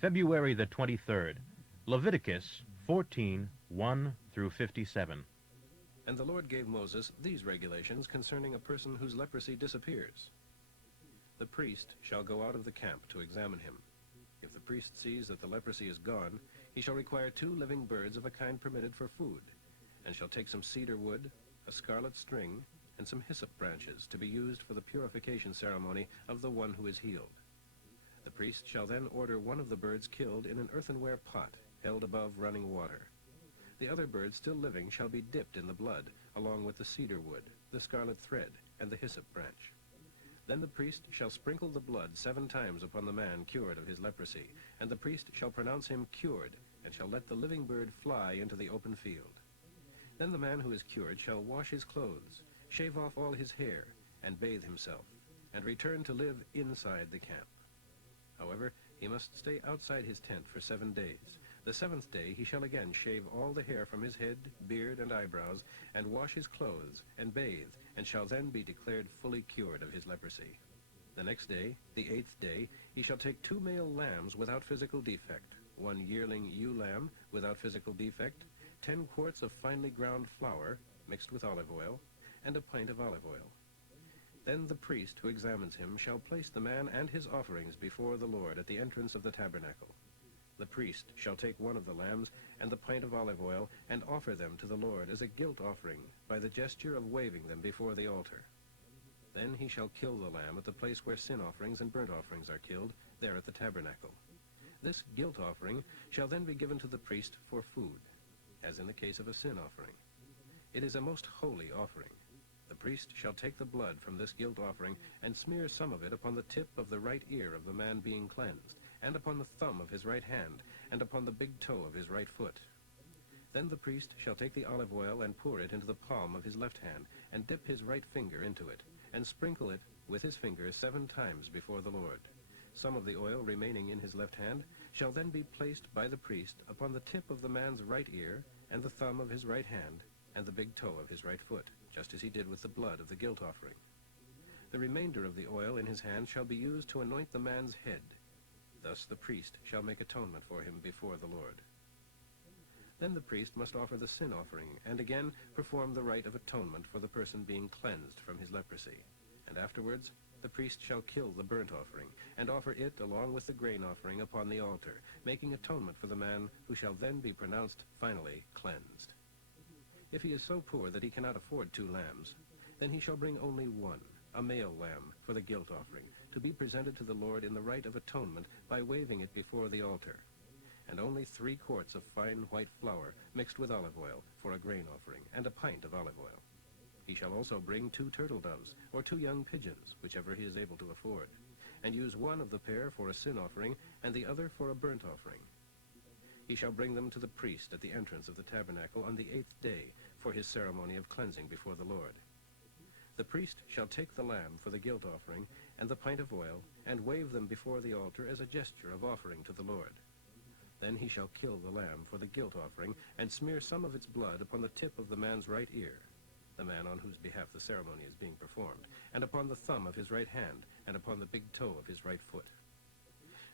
February the 23rd, Leviticus 14:1 through 57. And the Lord gave Moses these regulations concerning a person whose leprosy disappears. The priest shall go out of the camp to examine him. If the priest sees that the leprosy is gone, he shall require 2 living birds of a kind permitted for food, and shall take some cedar wood, a scarlet string, and some hyssop branches to be used for the purification ceremony of the one who is healed. The priest shall then order one of the birds killed in an earthenware pot held above running water. The other bird still living shall be dipped in the blood, along with the cedar wood, the scarlet thread, and the hyssop branch. Then the priest shall sprinkle the blood 7 times upon the man cured of his leprosy, and the priest shall pronounce him cured, and shall let the living bird fly into the open field. Then the man who is cured shall wash his clothes, shave off all his hair, and bathe himself, and return to live inside the camp. However, he must stay outside his tent for 7 days. The 7th day he shall again shave all the hair from his head, beard, and eyebrows, and wash his clothes, and bathe, and shall then be declared fully cured of his leprosy. The next day, the 8th day, he shall take 2 male lambs without physical defect, 1 yearling ewe lamb without physical defect, 10 quarts of finely ground flour mixed with olive oil, and a pint of olive oil. Then the priest who examines him shall place the man and his offerings before the Lord at the entrance of the tabernacle. The priest shall take one of the lambs and the pint of olive oil and offer them to the Lord as a guilt offering by the gesture of waving them before the altar. Then he shall kill the lamb at the place where sin offerings and burnt offerings are killed, there at the tabernacle. This guilt offering shall then be given to the priest for food, as in the case of a sin offering. It is a most holy offering. The priest shall take the blood from this guilt offering and smear some of it upon the tip of the right ear of the man being cleansed, and upon the thumb of his right hand, and upon the big toe of his right foot. Then the priest shall take the olive oil and pour it into the palm of his left hand, and dip his right finger into it, and sprinkle it with his finger 7 times before the Lord. Some of the oil remaining in his left hand shall then be placed by the priest upon the tip of the man's right ear, and the thumb of his right hand, and the big toe of his right foot, just as he did with the blood of the guilt offering. The remainder of the oil in his hand shall be used to anoint the man's head. Thus the priest shall make atonement for him before the Lord. Then the priest must offer the sin offering, and again perform the rite of atonement for the person being cleansed from his leprosy. And afterwards the priest shall kill the burnt offering, and offer it along with the grain offering upon the altar, making atonement for the man, who shall then be pronounced finally cleansed. If he is so poor that he cannot afford 2 lambs, then he shall bring only 1, a male lamb, for the guilt offering, to be presented to the Lord in the rite of atonement by waving it before the altar, and only 3 quarts of fine white flour mixed with olive oil for a grain offering, and a pint of olive oil. He shall also bring 2 turtle doves, or 2 young pigeons, whichever he is able to afford, and use one of the pair for a sin offering, and the other for a burnt offering. He shall bring them to the priest at the entrance of the tabernacle on the 8th day for his ceremony of cleansing before the Lord. The priest shall take the lamb for the guilt offering and the pint of oil, and wave them before the altar as a gesture of offering to the Lord. Then he shall kill the lamb for the guilt offering, and smear some of its blood upon the tip of the man's right ear, the man on whose behalf the ceremony is being performed, and upon the thumb of his right hand, and upon the big toe of his right foot.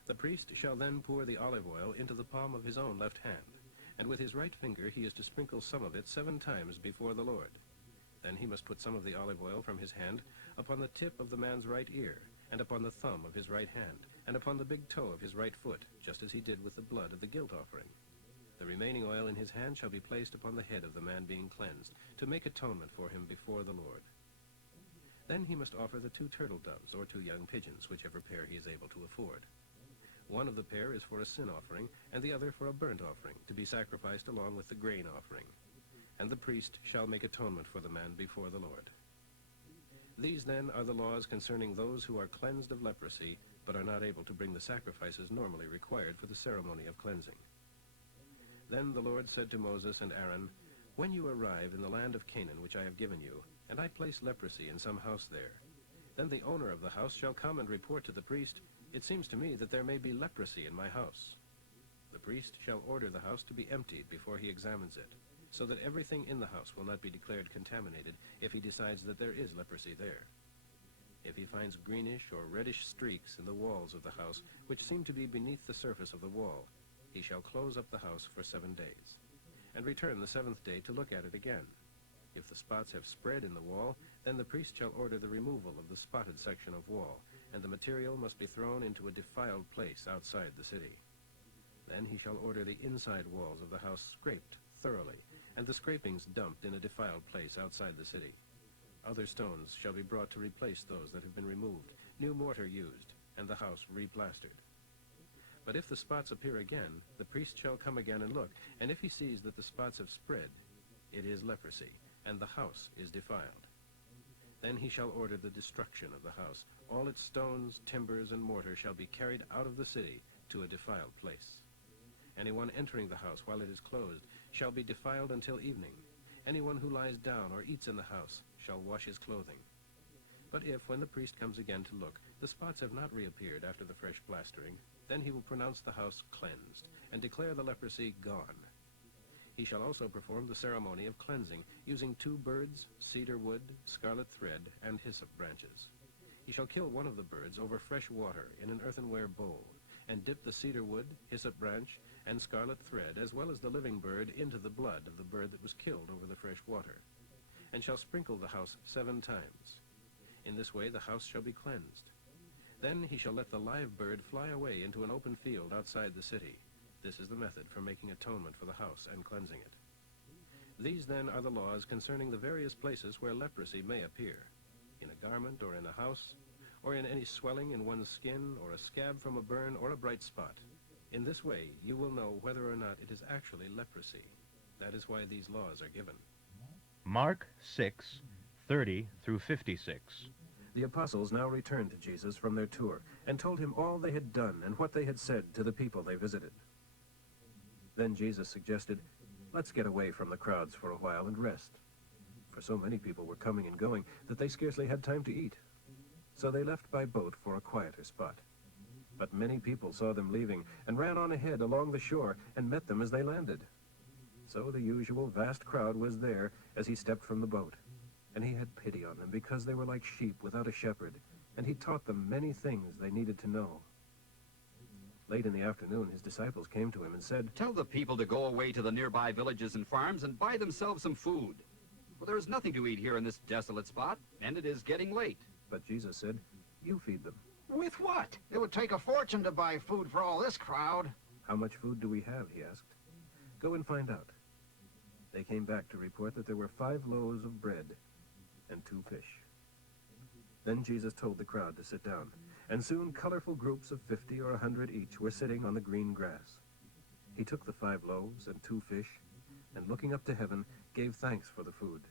The priest shall then pour the olive oil into the palm of his own left hand, and with his right finger he is to sprinkle some of it 7 times before the Lord. Then he must put some of the olive oil from his hand upon the tip of the man's right ear, and upon the thumb of his right hand, and upon the big toe of his right foot, just as he did with the blood of the guilt offering. The remaining oil in his hand shall be placed upon the head of the man being cleansed, to make atonement for him before the Lord. Then he must offer the 2 turtle doves, or 2 young pigeons, whichever pair he is able to afford. One of the pair is for a sin offering, and the other for a burnt offering, to be sacrificed along with the grain offering. And the priest shall make atonement for the man before the Lord. These then are the laws concerning those who are cleansed of leprosy, but are not able to bring the sacrifices normally required for the ceremony of cleansing. Then the Lord said to Moses and Aaron, "When you arrive in the land of Canaan which I have given you, and I place leprosy in some house there, then the owner of the house shall come and report to the priest, 'It seems to me that there may be leprosy in my house.' The priest shall order the house to be emptied before he examines it, so that everything in the house will not be declared contaminated if he decides that there is leprosy there. If he finds greenish or reddish streaks in the walls of the house, which seem to be beneath the surface of the wall, he shall close up the house for 7 days, and return the 7th day to look at it again. If the spots have spread in the wall, then the priest shall order the removal of the spotted section of wall, and the material must be thrown into a defiled place outside the city. Then he shall order the inside walls of the house scraped thoroughly, and the scrapings dumped in a defiled place outside the city. Other stones shall be brought to replace those that have been removed, new mortar used, and the house replastered. But if the spots appear again, the priest shall come again and look, and if he sees that the spots have spread, it is leprosy, and the house is defiled. Then he shall order the destruction of the house. All its stones, timbers, and mortar shall be carried out of the city to a defiled place. Anyone entering the house while it is closed shall be defiled until evening. Anyone who lies down or eats in the house shall wash his clothing. But if, when the priest comes again to look, the spots have not reappeared after the fresh plastering, then he will pronounce the house cleansed, and declare the leprosy gone. He shall also perform the ceremony of cleansing, using 2 birds, cedar wood, scarlet thread, and hyssop branches. He shall kill one of the birds over fresh water in an earthenware bowl, and dip the cedar wood, hyssop branch, and scarlet thread, as well as the living bird, into the blood of the bird that was killed over the fresh water, and shall sprinkle the house 7 times. In this way the house shall be cleansed. Then he shall let the live bird fly away into an open field outside the city. This is the method for making atonement for the house and cleansing it. These then are the laws concerning the various places where leprosy may appear, in a garment or in a house, or in any swelling in one's skin, or a scab from a burn, or a bright spot. In this way you will know whether or not it is actually leprosy. That is why these laws are given. Mark 6:30 through 56. The apostles now returned to Jesus from their tour, and told him all they had done and what they had said to the people they visited. Then Jesus suggested, "Let's get away from the crowds for a while and rest." For so many people were coming and going that they scarcely had time to eat. So they left by boat for a quieter spot. But many people saw them leaving and ran on ahead along the shore and met them as they landed. So the usual vast crowd was there as he stepped from the boat. And he had pity on them because they were like sheep without a shepherd, and he taught them many things they needed to know. Late in the afternoon, his disciples came to him and said, "Tell the people to go away to the nearby villages and farms and buy themselves some food. For there is nothing to eat here in this desolate spot, and it is getting late." But Jesus said, "You feed them." With what? It would take a fortune to buy food for all this crowd. "How much food do we have?" he asked. "Go and find out." They came back to report that there were 5 loaves of bread and 2 fish. Then Jesus told the crowd to sit down, and soon colorful groups of 50 or 100 each were sitting on the green grass. He took the 5 loaves and 2 fish, and looking up to heaven, gave thanks for the food.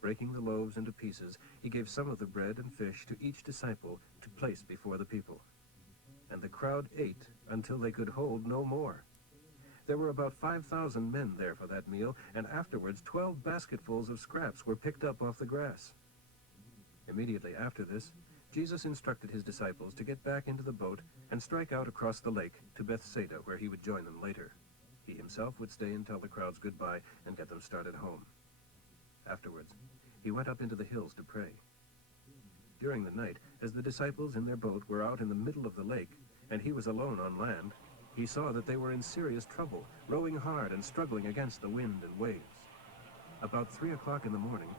Breaking the loaves into pieces, he gave some of the bread and fish to each disciple to place before the people. And the crowd ate until they could hold no more. There were about 5,000 men there for that meal, and afterwards 12 basketfuls of scraps were picked up off the grass. Immediately after this, Jesus instructed his disciples to get back into the boat and strike out across the lake to Bethsaida, where he would join them later. He himself would stay and tell the crowds goodbye and get them started home. Afterwards, he went up into the hills to pray. During the night, as the disciples in their boat were out in the middle of the lake, and he was alone on land, he saw that they were in serious trouble, rowing hard and struggling against the wind and waves. About 3 o'clock in the morning,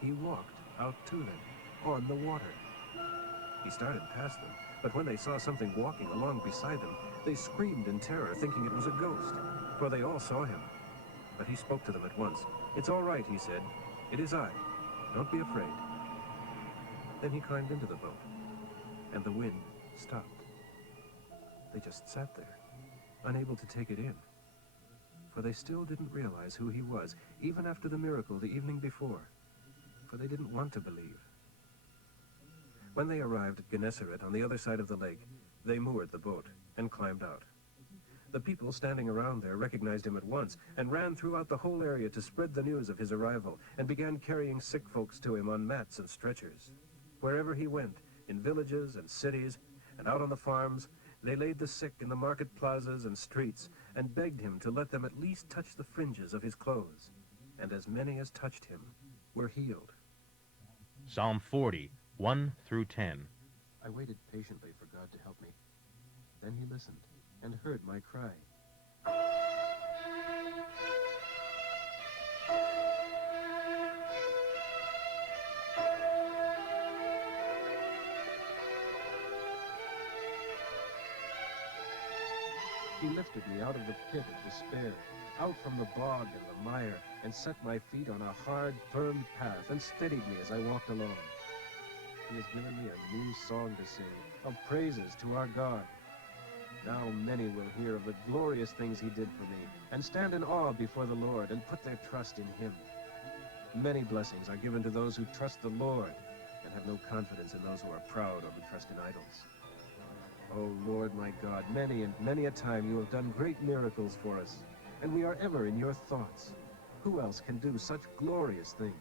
he walked out to them on the water. He started past them, but when they saw something walking along beside them, they screamed in terror, thinking it was a ghost, for they all saw him. But he spoke to them at once. "It's all right," he said. "It is I. Don't be afraid." Then he climbed into the boat, and the wind stopped. They just sat there, unable to take it in, for they still didn't realize who he was, even after the miracle the evening before, for they didn't want to believe. When they arrived at Gennesaret on the other side of the lake, they moored the boat and climbed out. The people standing around there recognized him at once and ran throughout the whole area to spread the news of his arrival and began carrying sick folks to him on mats and stretchers. Wherever he went, in villages and cities and out on the farms, they laid the sick in the market plazas and streets and begged him to let them at least touch the fringes of his clothes. And as many as touched him were healed. Psalm 40, 1 through 10. I waited patiently for God to help me. Then he listened and heard my cry. He lifted me out of the pit of despair, out from the bog and the mire, and set my feet on a hard, firm path, and steadied me as I walked along. He has given me a new song to sing, of praises to our God. Now many will hear of the glorious things he did for me, and stand in awe before the Lord, and put their trust in him. Many blessings are given to those who trust the Lord, and have no confidence in those who are proud or who trust in idols. O Lord my God, many and many a time you have done great miracles for us, and we are ever in your thoughts. Who else can do such glorious things?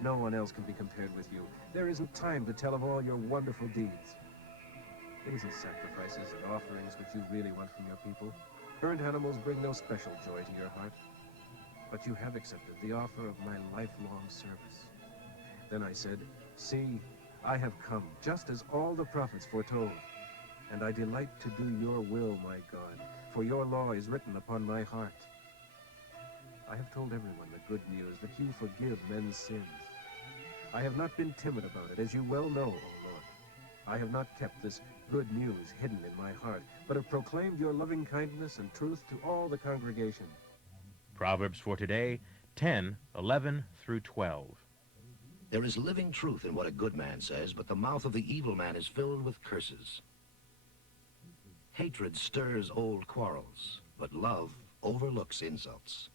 No one else can be compared with you. There isn't time to tell of all your wonderful deeds. It isn't sacrifices and offerings which you really want from your people. Burnt animals bring no special joy to your heart. But you have accepted the offer of my lifelong service. Then I said, see, I have come, just as all the prophets foretold. And I delight to do your will, my God, for your law is written upon my heart. I have told everyone the good news that you forgive men's sins. I have not been timid about it, as you well know, O Lord. I have not kept this good news hidden in my heart, but have proclaimed your loving kindness and truth to all the congregation. Proverbs for today, 10, 11 through 12. There is living truth in what a good man says, but the mouth of the evil man is filled with curses. Hatred stirs old quarrels, but love overlooks insults.